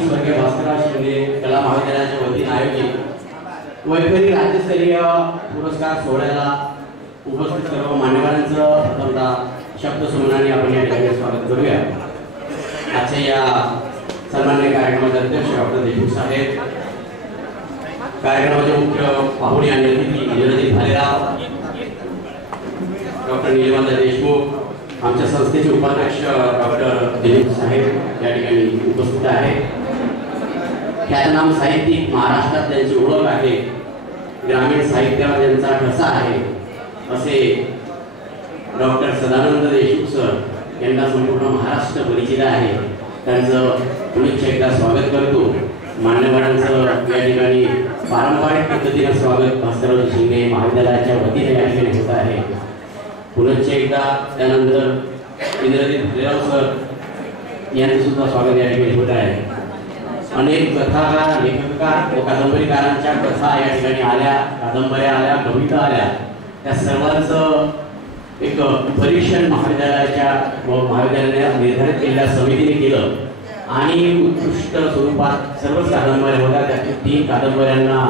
स्वर्गीय भास्करराव शिंदे कला महाविद्यालयाच्या वतीने आयोजित वैभवी राज्यस्तरीय पुरस्कार सोहळ्याला उपस्थित सर्व मान्यवरांचं प्रथमतः शब्दसुमनाने आपण या ठिकाणी स्वागत करूया। आजच्या या सन्माननीय कार्यक्रमाचे अध्यक्ष डॉक्टर देशमुख साहेब, कार्यक्रमाचे मुख्य पाहुणे आणि अतिथी इंद्रजित भालेराव, डॉक्टर नीलमंत देशमुख, आमच्या संस्थेचे उपाध्यक्ष डॉक्टर दिलीप साहेब या ठिकाणी उपस्थित आहेत। ख्यातनाम साहित्यिक, महाराष्ट्रात त्यांची ओळख आहे, ग्रामीण साहित्यावर त्यांचा ठसा आहे असे डॉक्टर सदानंद देशमुख सर यांना संपूर्ण महाराष्ट्र परिचित आहे। त्यांचं पुन्हा एकदा स्वागत करतो। मान्यवरांचं या ठिकाणी पारंपरिक पद्धतीने स्वागत भास्करराव शिंदे महाविद्यालयाच्या वतीने या ठिकाणी होत आहे। पुन्हा एकदा त्यानंतर इंद्रजित भालेराव सर यांचं सुद्धा स्वागत या ठिकाणी होत आहे। अनेक कथाकार, लेखककार व कादंबरीकारांच्या कथा या ठिकाणी आल्या, कादंबऱ्या आल्या, कविता आल्या, त्या सर्वांचं एक परीक्षण महाविद्यालयाच्या व महाविद्यालयाने निर्धारित केलेल्या समितीने केलं आणि उत्कृष्ट स्वरूपात सर्वच कादंबऱ्या होत्या। त्यातील 3 कादंबऱ्यांना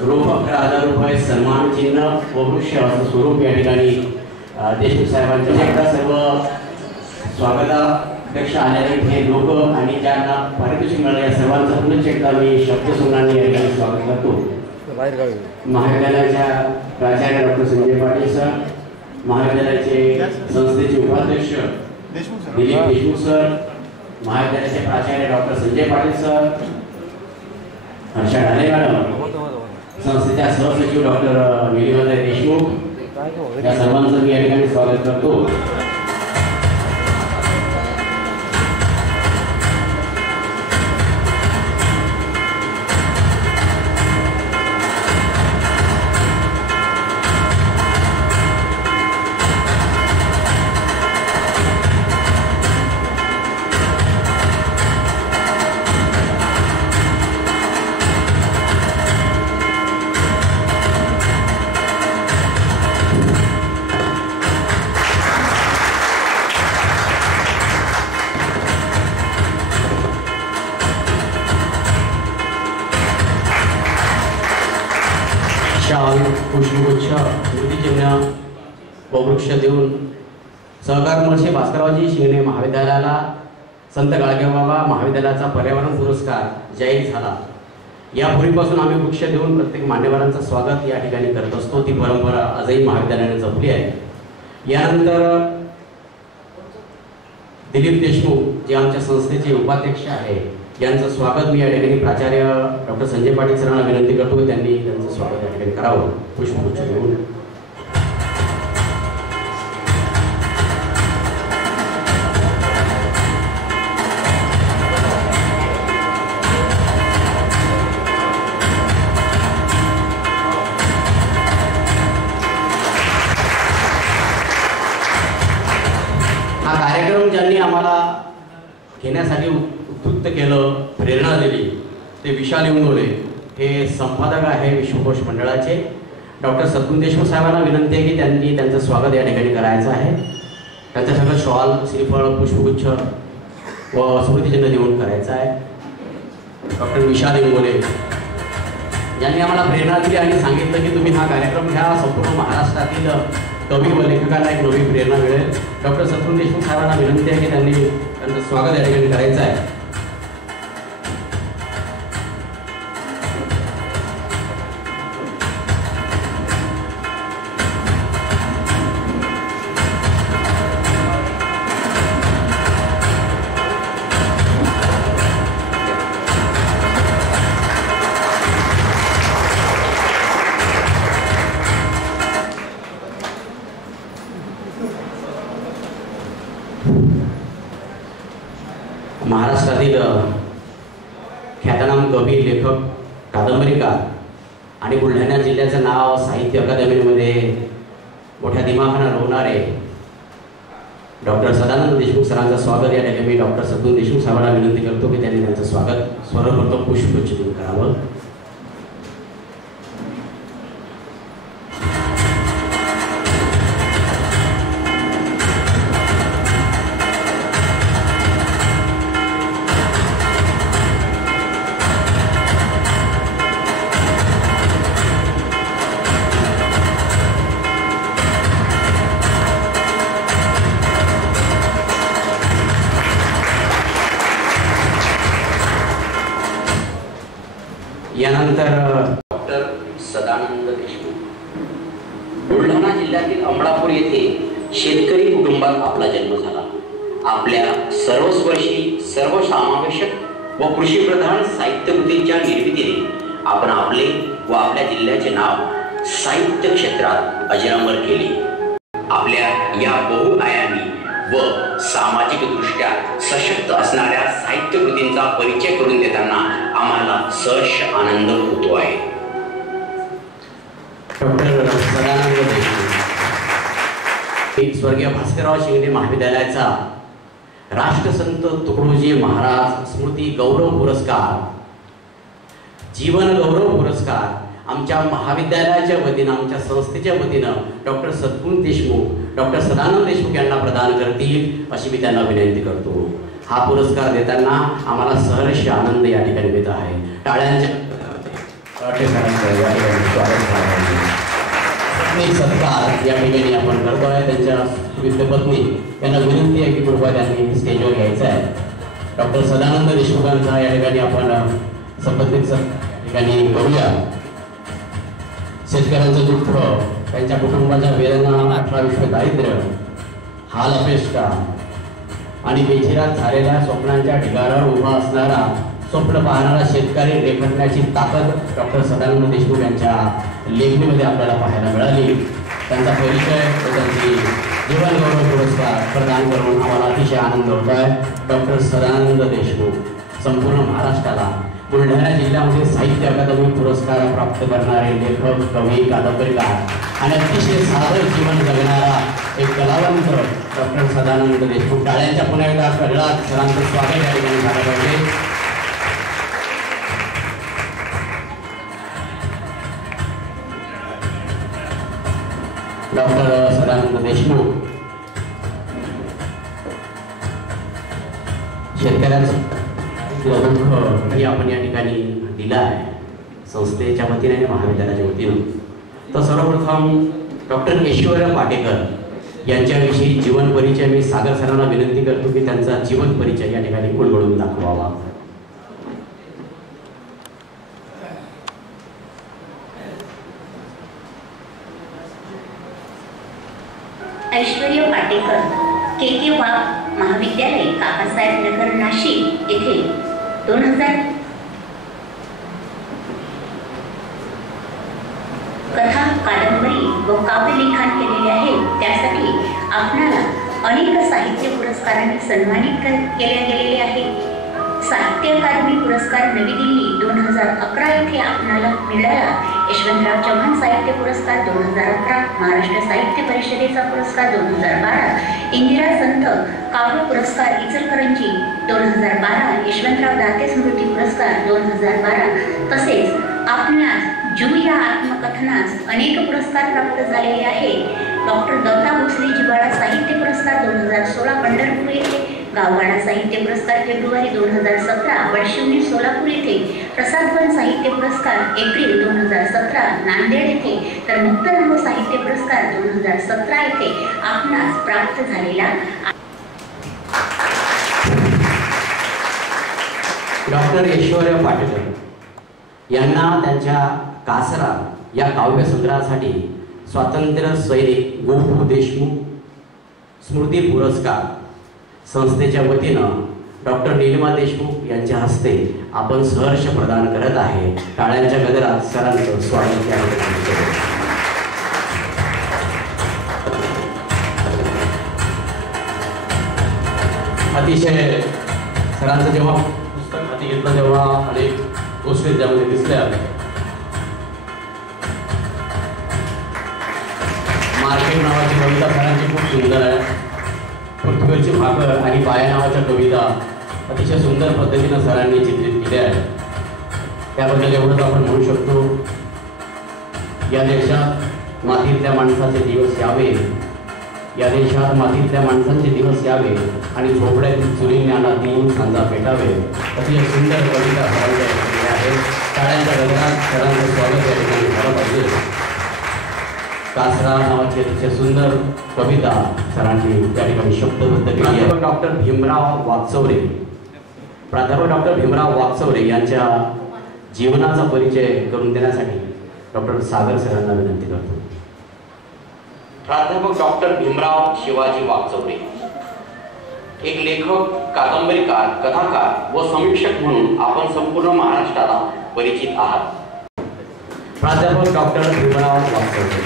रोख 11,000 रुपये सन्मान चिन्ह व वृक्ष असं स्वरूप या ठिकाणी देशमुख साहेबांच्या एकदा सर्व स्वागताध्यक्ष आलेले हे लोक आणि ज्यांना पारितोषिक मिळाले या सर्वांचं पुन्हा एकदा मी शब्दसुमनाने या ठिकाणी स्वागत करतो। महाविद्यालयाच्या प्राचार्य डॉक्टर संजय पाटील सर, महाविद्यालयाचे संस्थेचे उपाध्यक्ष दिलीप देशमुख सर, महाविद्यालयाचे प्राचार्य doctor Sanjay Patil sir, Harsha Dhale madam, संस्थेच्या सहसचिव डॉक्टर नीलमंत देशमुख, या सर्वांचं मी या ठिकाणी स्वागत करतो। पुष्पगुच्छ, स्मृतिचिन्ह व वृक्ष देऊन सहकार महर्षी भास्कररावजी शिंदे महाविद्यालयाला संत गाडगेबाबा महाविद्यालयाचा पर्यावरण पुरस्कार जाहीर झाला। यापूर्वीपासून आम्ही वृक्ष देऊन प्रत्येक मान्यवरांचं स्वागत या ठिकाणी करत असतो। ती परंपरा आजही महाविद्यालयाने जपली आहे। यानंतर दिलीप देशमुख जे आमच्या संस्थेचे उपाध्यक्ष आहे यांचं स्वागत मी या ठिकाणी प्राचार्य डॉक्टर संजय पाटील सरांना विनंती करतो, त्यांनी त्यांचं स्वागत या ठिकाणी करावं पुष्पगुच्छ देऊन। हा कार्यक्रम ज्यांनी आम्हाला घेण्यासाठी उद्युक्त केलं, प्रेरणा दिली ते विशाल इंगोले, हे संपादक आहे विश्वकोश मंडळाचे। डॉक्टर सद्गुण देशमुख साहेबांना विनंती आहे की त्यांनी त्यांचं स्वागत या ठिकाणी करायचं आहे। त्यांचं सगळं शॉल, श्रीफळ, पुष्पगुच्छ व स्मृतिचिन्ह देऊन करायचं आहे। डॉक्टर विशाल इंगोले यांनी आम्हाला प्रेरणा दिली आणि सांगितलं की तुम्ही हा कार्यक्रम घ्या, संपूर्ण महाराष्ट्रातील कवी व लेखकांना एक नवी प्रेरणा मिळेल। डॉक्टर सद्गुण देशमुख साहेबांना विनंती आहे की त्यांनी त्यांचं स्वागत या ठिकाणी करायचं आहे। महाराष्ट्रातील ख्यातनाम कवी, लेखक, कादंबरीकार आणि बुलढाणा जिल्ह्याचं नाव साहित्य अकादमीमध्ये मोठ्या दिमाखानं रोवणारे डॉक्टर सदानंद देशमुख सरांचं स्वागत या ठिकाणी मी डॉक्टर सद्गुण देशमुख साहेबांना विनंती करतो की त्यांनी त्यांचं स्वागत सर्वप्रथम पुष्पगुच्छ देऊन करावं। जिल्ह्यातील अमळापूर येथे शेतकरी कुटुंबात आपला जन्म झाला. आपल्या सर्वस्पर्शी सर्वसमावेशक व कृषीप्रधान साहित्यकृतींच्या निर्मितीने आपण आपले व आपल्या जिल्ह्याचे नाव साहित्य क्षेत्रात अजरामर केले. आपल्या या बहुआयामी व सामाजिकदृष्ट्या सशक्त असणाऱ्या साहित्यकृतींचा परिचय करून देताना आम्हाला सहर्ष आनंद होतो आहे. डॉक्टर सदानंद देशमुख स्वर्गीय भास्करराव शिंदे महाविद्यालयाचा राष्ट्रसंत तुकडोजी महाराज स्मृती गौरव पुरस्कार, जीवन गौरव पुरस्कार आमच्या महाविद्यालयाच्या वतीनं, आमच्या संस्थेच्या वतीनं डॉक्टर सद्गुण देशमुख, डॉक्टर सदानंद देशमुख यांना प्रदान करतील अशी मी त्यांना विनंती करतो. हा पुरस्कार देताना आम्हाला सहर्ष आनंद या ठिकाणी मिळत आहे. टाळ्यांच्या सत्कार या ठिकाणी आपण करतो आहे. त्यांच्या विद्यपत्नी यांना विनंती आहे की कृपया त्यांनी स्टेजवर घ्यायचं आहे. डॉक्टर सदानंद देशमुखांचा या ठिकाणी आपण संबंधित ठिकाणी करूया. शेतकऱ्यांचं दुःख, त्यांच्या कुटुंबाच्या वेदना, 18 विश्व दारिद्र्य, हाल अपेष्टा आणि बेचिरात झालेल्या स्वप्नांच्या ढिगाऱ्यावर उभा असणारा, स्वप्न पाहणारा शेतकरी रेखाटण्याची ताकद डॉक्टर सदानंद देशमुख यांच्या लेखणीमध्ये आपल्याला पाहायला मिळाली. त्यांचा परिचय व त्यांची जीवन गौरव पुरस्कार प्रदान करून आम्हाला अतिशय आनंद होत आहे. डॉक्टर सदानंद देशमुख संपूर्ण महाराष्ट्राला बुलढाणा जिल्ह्यामध्ये साहित्य अकादमी पुरस्कार प्राप्त करणारे लेखक, कवी, कादंबरीकार आणि अतिशय साधं जीवन जगणारा एक कलावंत डॉक्टर सदानंद देशमुख. टाळ्यांच्या पुन्हा एकदा कडलात सरांचं स्वागत या ठिकाणी झालं पाहिजे. डॉक्टर सदानंद देशमुख शेतकऱ्यांचं दुःख आपण या ठिकाणी दिलं आहे संस्थेच्या वतीने आणि महाविद्यालयाच्या वतीनं. तर सर्वप्रथम डॉक्टर ऐश्वर्या पाटेकर यांच्याविषयी जीवन परिचय मी सागर सरांना विनंती करतो की त्यांचा जीवन परिचय या ठिकाणी उलगडून दाखवावा. ऐश्वर्या पाटेकर, के वाघ महाविद्यालय, काकासाहेब नगर, नाशिक येथे 2000 कथा, कादंबरी व काव्यलिखाण केलेले आहे. त्यासाठी आपणाला अनेक साहित्य पुरस्कारांनी सन्मानित केले गेलेले आहे. साहित्य अकादमी पुरस्कार नवी दिल्ली 2011 येथे आपणाला मिळाला. यशवंतराव चव्हाण साहित्य पुरस्कार 2011, महाराष्ट्र साहित्य परिषदेचा पुरस्कार 2012, इंदिरा संत काव्य पुरस्कार इचलकरंजी 2012, यशवंतराव दाते स्मृती पुरस्कार 2012, तसेच आपणास जू या आत्मकथनास अनेक पुरस्कार प्राप्त झालेले आहेत. डॉक्टर दत्ता भोसले जिव्हाळा साहित्य पुरस्कार 2016 पंढरपूर येथे, गाववाडा साहित्य पुरस्कार फेब्रुवारी 2017 बडशिवनी सोलापूर येथे, प्रसादवन साहित्य पुरस्कार एप्रिल 2017 नांदेड येथे, तर मुक्तरंग साहित्य पुरस्कार 2017 येथे आपणास प्राप्त झालेला. डॉक्टर ऐश्वर्या पाटेकर यांना त्यांच्या कासरा या काव्यसंग्रहासाठी स्वातंत्र्य सैनिक गोपू देशमुख स्मृती पुरस्कार संस्थेच्या वतीनं डॉक्टर नीलिमा देशमुख यांच्या हस्ते आपण सहर्ष प्रदान करत आहे. टाळ्यांच्या गजरात सरांचं स्वागत या ठिकाणी. अतिशय सरांचं जेव्हा पुस्तक हाती घेतलं तेव्हा अनेक गोष्टी त्यामध्ये दिसल्या. मार्केट नावाची कविता सरांची खूप सुंदर आहे. पृथ्वीवरची भाकर आणि बाया नावाच्या कविता अतिशय सुंदर पद्धतीनं सरांनी चित्रित केल्या आहेत. त्याबद्दल एवढंच आपण म्हणू शकतो. या देशात मातीतल्या माणसाचे दिवस यावे, या देशात मातीतल्या माणसांचे दिवस यावे आणि झोपड्यातील चुलींना तीन सांजा पेटावे. अतिशय सुंदर कविता सरांच्या आहे. टाळ्यांच्या गजरात सरांचं स्वागत या ठिकाणी झालं पाहिजे. कासरा नावाची अतिशय सुंदर कविता सरांनी त्या ठिकाणी शब्दबद्ध केली आहे. डॉक्टर भीमराव वागचौरे, प्राध्यापक डॉक्टर भीमराव वागचौरे यांच्या जीवनाचा परिचय करून देण्यासाठी डॉक्टर सागर सरांना विनंती करतो. प्राध्यापक डॉक्टर भीमराव शिवाजी वाकचौरे, एक लेखक, कादंबरीकार, कथाकार व समीक्षक म्हणून आपण संपूर्ण महाराष्ट्राला परिचित आहात। प्राध्यापक डॉक्टर भीमराव वाकचौरे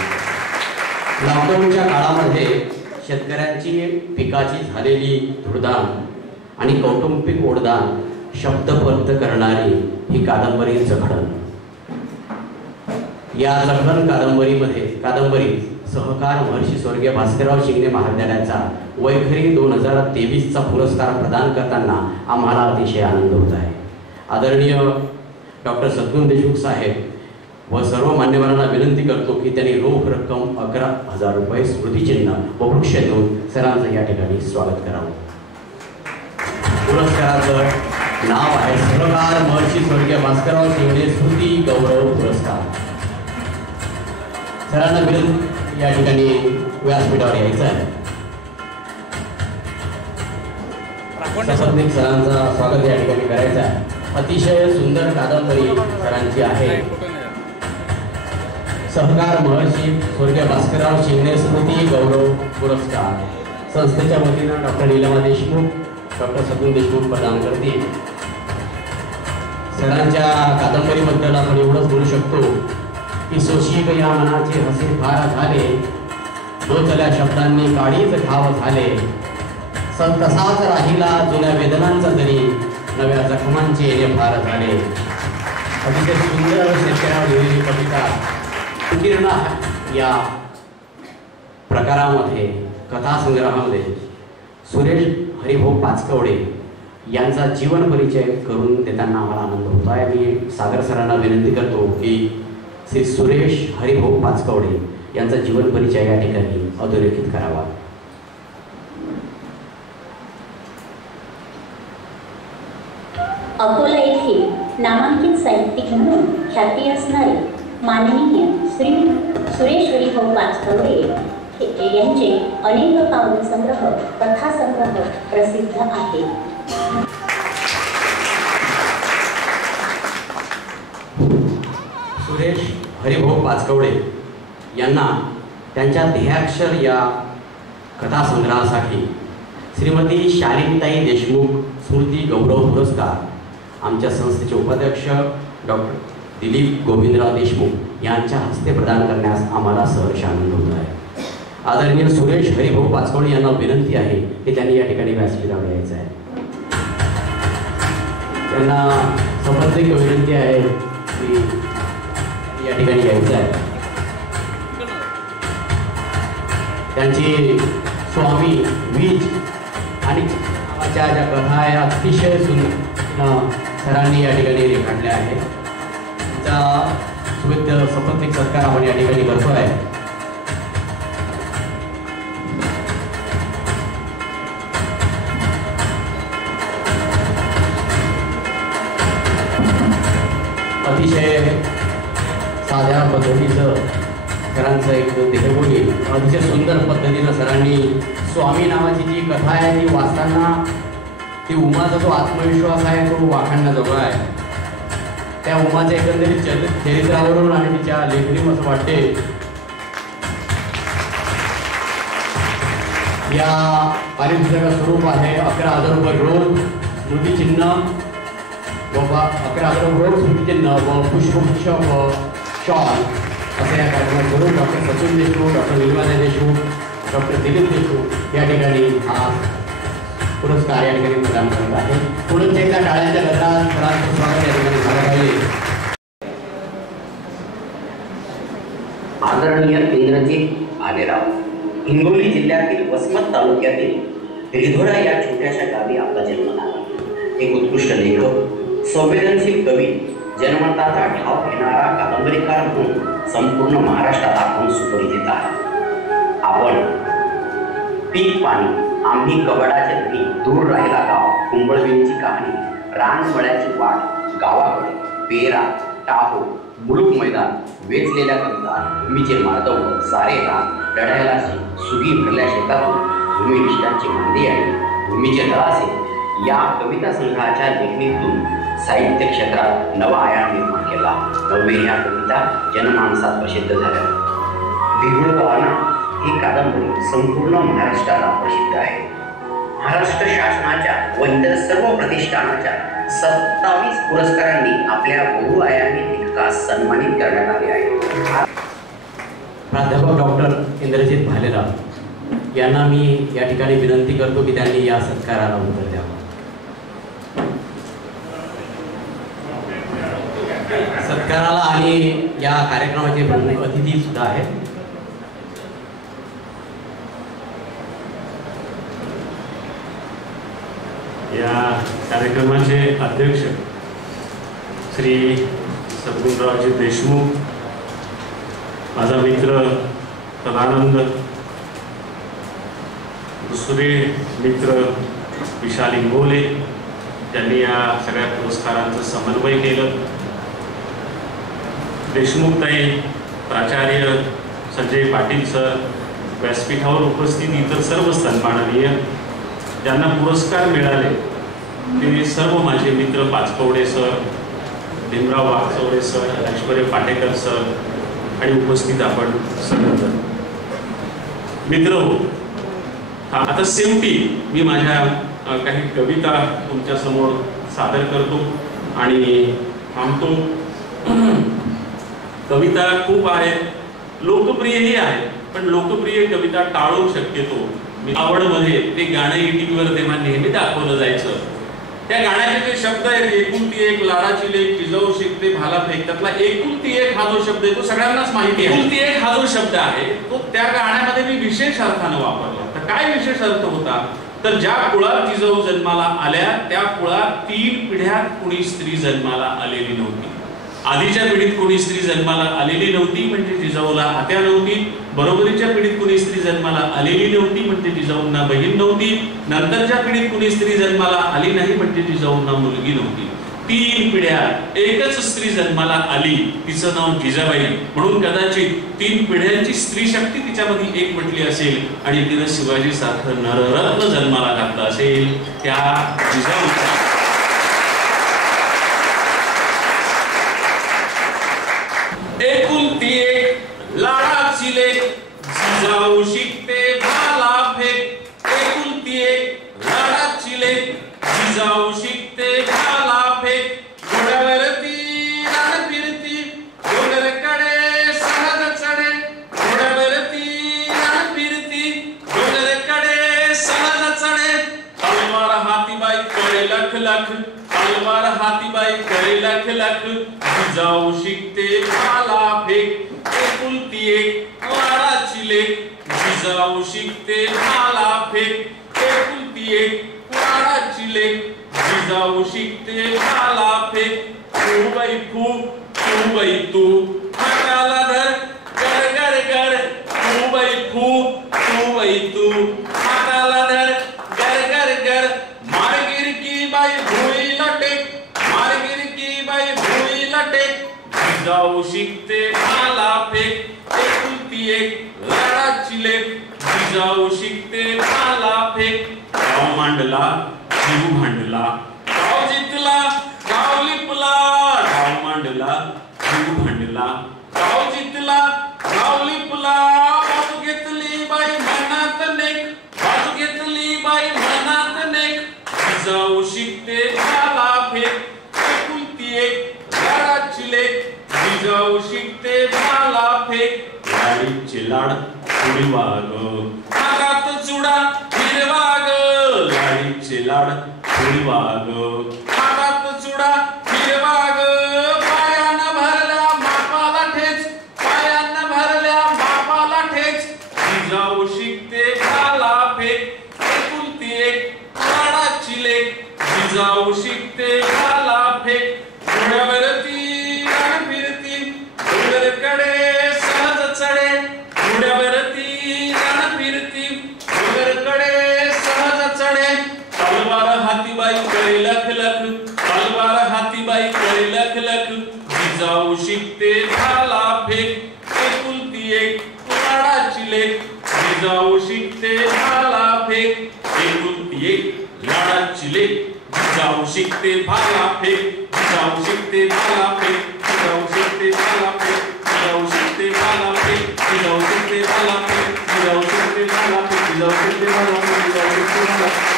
लॉकडाऊनच्या काळामध्ये शेतकऱ्यांची पिकाची झालेली धुळदाण आणि कौटुंबिक ओढदाण शब्दबद्ध करणारी ही कादंबरी जखडण। या जखडण कादंबरी सहकार महर्षी स्वर्गीय भास्करराव शिंगणे महाविद्यालयाचा वैखरी 2023चा पुरस्कार प्रदान करताना आम्हाला अतिशय आनंद होत आहे। आदरणीय डॉक्टर सद्गुण देशमुख साहेब व सर्व मान्यवरांना विनंती करतो की त्यांनी रोख रक्कम 11,000 रुपये स्मृतिचिन्ह व वृक्ष देऊन सरांचं या ठिकाणी स्वागत करावं। पुरस्काराचं नाव आहे सहकार महर्षी स्वर्गीय भास्करराव शिंगणे स्मृती गौरव पुरस्कार। सरांना विनंती या ठिकाणी व्यासपीठावर यायचं आहे। सपत्नीक सरांचा स्वागत या ठिकाणी करायचं आहे। अतिशय सुंदर कादंबरी सरांची आहे। सहकार महर्षी स्वर्गीय भास्करराव शिंगणे स्मृती गौरव पुरस्कार संस्थेच्या वतीनं डॉक्टर नीलमा देशमुख, डॉक्टर सद्गुण देशमुख प्रदान करतील। सरांच्या कादंबरीबद्दल आपण एवढंच बोलू शकतो की सोशीक या मनाचे हसे फार झाले, डोचल्या शब्दांनी काळीच घाव झाले, सत तसाच राहिला जुन्या वेदनांचा तरी नव्या जखमांचे येणे फार झाले। अतिशय सुंदर शेतकऱ्यावर लिहिलेली कविता संकीर्ण या प्रकारामध्ये कथासंग्रहामध्ये सुरेश हरिभाऊ पाचकवडे यांचा जीवन परिचय करून देताना आम्हाला आनंद होतो आहे। मी सागर सरांना विनंती करतो की श्री सुरेश हरिभाऊ पाचकवडे यांचा जीवन परिचय या ठिकाणी अधोरेखित करावा। अकोला येथील नामांकित साहित्यिक म्हणून ख्याती असणारे माननीय श्री सुरेश हरिभाऊ पाचकवडे यांचे अनेक काव्यसंग्रह, कथासंग्रह प्रसिद्ध आहेत। सुरेश हरिभाऊ पाचकवडे यांना त्यांच्या ध्येयाक्षर या कथासंग्रहासाठी श्रीमती शालिनीताई देशमुख स्मृती गौरव पुरस्कार आमच्या संस्थेचे उपाध्यक्ष डॉक्टर दिलीप गोविंदराव देशमुख यांच्या हस्ते प्रदान करण्यास आम्हाला सहर्ष आनंद होत आहे। आदरणीय सुरेश हरिभाऊ पाचकवडे यांना विनंती आहे की त्यांनी या ठिकाणी व्यासपीठावर यायचं आहे। त्यांना संबंधित विनंती आहे की या ठिकाणी यायचं आहे। त्यांची स्वामी वीज आणि नावाच्या ज्या कथा आहे अतिशय सुंदर सरांनी या ठिकाणी रेखाटल्या आहेत। त्यांचा सुविध सपत्नीक सत्कार आपण या ठिकाणी करतो आहे। अतिशय साध्या पद्धतीचं सरांचं एक देहबोली अतिशय सुंदर पद्धतीनं सरांनी स्वामी नावाची जी कथा आहे ती वाचताना ती उमाचा जो आत्मविश्वास आहे तो वाखाणण्याजोगा आहे। त्या उमाच्या एकंदरीत चरित्रावरून आणि तिच्या लेखणीत असं वाटते या पारितोषिकाचं स्वरूप आहे 11,000 रुपये रोख स्मृतिचिन्ह व 11,000 रोख स्मृतिचिन्ह व पुष्पगुच्छ व शॉल असं या कार्यक्रमात करून doctor Sachin Deshmukh, doctor Neelima Deshmukh, doctor Dilip Deshmukh या ठिकाणी हा पुरस्कार या ठिकाणी प्रदान करत आहे। पुढे एकदा टाळ्यांच्या गजरात सरांचं स्वागत या ठिकाणी झालं पाहिजे। आदरणीय इंद्रजीत भालेराव हिंगोली जिल्ह्यातील वसमत तालुक्यातील रिधोडा या छोट्याशा गावी आपला जन्म झाला। एक उत्कृष्ट लेखक, संवेदनशील कवी, जन्मताचा ठाव घेणारा कादंबरीकार म्हणून संपूर्ण महाराष्ट्रात आपण सुपरिचित आहात। आपण पीक पाणी, आम्ही कबडाच्या धनी, दूर राहिला गाव, कुंबळवेलीची कहाणी, रानमळ्याची वाट, गावाकडे, पेरा, टाहो, मुलूक मैदान, वेचलेल्या कविता, भूमीचे मार्दव, सारे रान, लढायलाची सुगी भरल्या शेतातून, भूमिनिष्ठांची मांदी आणि भूमीचे तळासे या कविता संग्रहाच्या लेखणीतून साहित्य क्षेत्रात नवा आयाम निर्माण केला। नववे ह्या कविता जनमानसात प्रसिद्ध झाल्या। भिगुळवाना ही कादंबरी संपूर्ण महाराष्ट्राला प्रसिद्ध आहे. महाराष्ट्र शासनाच्या व इतर सर्व प्रतिष्ठानाच्या 27 पुरस्कारांनी आपल्या बहुआयामी लेखकास सन्मानित करण्यात आले आहे. प्राध्यापक डॉक्टर इंद्रजित भालेराव यांना मी या ठिकाणी विनंती करतो की त्यांनी या सत्काराला उत्तर द्यावं. सत्काराला आणि या कार्यक्रमाचे प्रमुख अतिथी सुद्धा आहेत. या कार्यक्रमाचे अध्यक्ष श्री सद्गुणरावजी देशमुख, माझा मित्र सदानंद, दुसरे मित्र विशाल इंगोले त्यांनी या सगळ्या पुरस्कारांचं समन्वय केलं. देशमुखताई, प्राचार्य संजय पाटील सर, व्यासपीठावर उपस्थित इतर सर्व सन्माननीय ज्यांना पुरस्कार मिळाले ते सर्व माझे मित्र पाचकवडे सर, भीमराव वाघचौरे सर, ऐश्वर्य पाटेकर सर आणि उपस्थित आपण सर्वजण मित्र हो. आता शेवटी मी माझ्या काही कविता तुमच्या समोर सादर करतो आणि थांबतो. कविता खूप आहेत, लोकप्रियही आहेत, पण लोकप्रिय कविता टाळू शक्यतो. आवडमध्ये ते गाणं ईटीव्हीवर तेव्हा नेहमी दाखवलं जायचं. त्या गाण्याचे जे शब्द आहेत, एकुलती एक लाडाची लेक जिजाऊ शिकते भाला फेक, त्यातला एकुलती एक हा जो शब्द आहे तो सगळ्यांनाच माहिती आहे. एकुलती एक हा जो शब्द आहे तो त्या गाण्यामध्ये मी विशेष अर्थानं वापरला. तर काय विशेष अर्थ होता, तर ज्या कुळात जिजाऊ जन्माला आल्या त्या कुळात 3 पिढ्यात कुणी स्त्री जन्माला आलेली नव्हती. आधीच्या पिढीत कोणी स्त्री जन्माला आलेली नव्हती म्हणजे जिजाऊला आत्या नव्हती. बरोबरीच्या पिढीत कोणी स्त्री जन्माला आलेली नव्हती म्हणजे जिजाऊंना बहीण नव्हती. नंतरच्या पिढीत कोणी स्त्री जन्माला आली नाही म्हणजे जिजाऊंना मुलगी नव्हती. 3 पिढ्यात एकच स्त्री जन्माला आली, तिचं नाव जिजाबाई. म्हणून कदाचित 3 पिढ्यांची स्त्री शक्ती तिच्यामध्ये एक म्हटली असेल आणि तिनं शिवाजी सारखं नररत्न जन्माला घातलं असेल. त्या जिजाऊ एकुलती एक लाडाची लेक जिजाऊ शिकते भाला फेक. एकुलती एक लाडाची लेक जिजाऊ शिकते भाला फेक. घोड्यावरती रान फिरती डोंगरकडे सहज चढे. घोड्यावरती रान फिरती डोंगरकडे सहज चढे. तलवार हातीबाई करे लख लख, तलवार हातीबाई करे लख लख. जिजाऊ शिकते भाला फेक. एकुलती एक लाडाची लेक जिजाऊ शिकते भाला फेक. एकुलती एक लाडाची लेक जिजाऊ शिकते भाला फेक. तू बाई फू, तू बाई तू, हाताला धर गर गर गर. तू बाई फू, तू बाई तू, हाताला धर गर गर गर. मारगिर की बाई भुईला टेक, मारगिर की बाई भुईला टेक. जिजाऊ शिकते भाला फेक. एकुलती एक लाडाची लेक जिजाऊ शिकते भाला फेक. गाव मांडला जीव भांडला, गाव जितला गाव लिपला. गाव मांडला जीव भांडला, गाव जितला गाव लिपला. बाजू घेतली बाई मनात नेक, बाजू घेतली बाई मनात नेक. जिजाऊ शिकते भाला फेक. एकुलती एक लाडाची लेक जिजाऊ शिकते भाला फेक. लाडीचे लाड पुढे वाग, हातात चुडा हिरवा ग. लाडीचे लाड पुढे वाग, हातात चुडा हिरवा ग. पायानं भरल्या बापाला ठेच, पायानं भरल्या बापाला ठेच. जिजाऊ शिकते भाला फेक. एकुलती एक लाडाची लेक जिजाऊ शिकते भाला फेक. घोड्यावरती रान फिरती डोंगरकडे सहज चढे. घोड्यावरती रान फिरती डोंगरकडे सहज चढे. तलवार हातीबाई करे लख लख, तलवार हातीबाई करे लख लख. जिजाऊ शिकते भाला फेक. एकुलती एक लाडाची लेक जिजाऊ शिकते भाला फेक. एकुलती एक लाडाची लेक जिजाऊ शिकते भाला फेक. जिजाऊ शिकते भाला फेक. जिजाऊ शिकते भाला फेक. जिजाऊ शिकते भाला फेक. जिजाऊ शिकते भाला फेक. जिजाऊ धन्यवाद.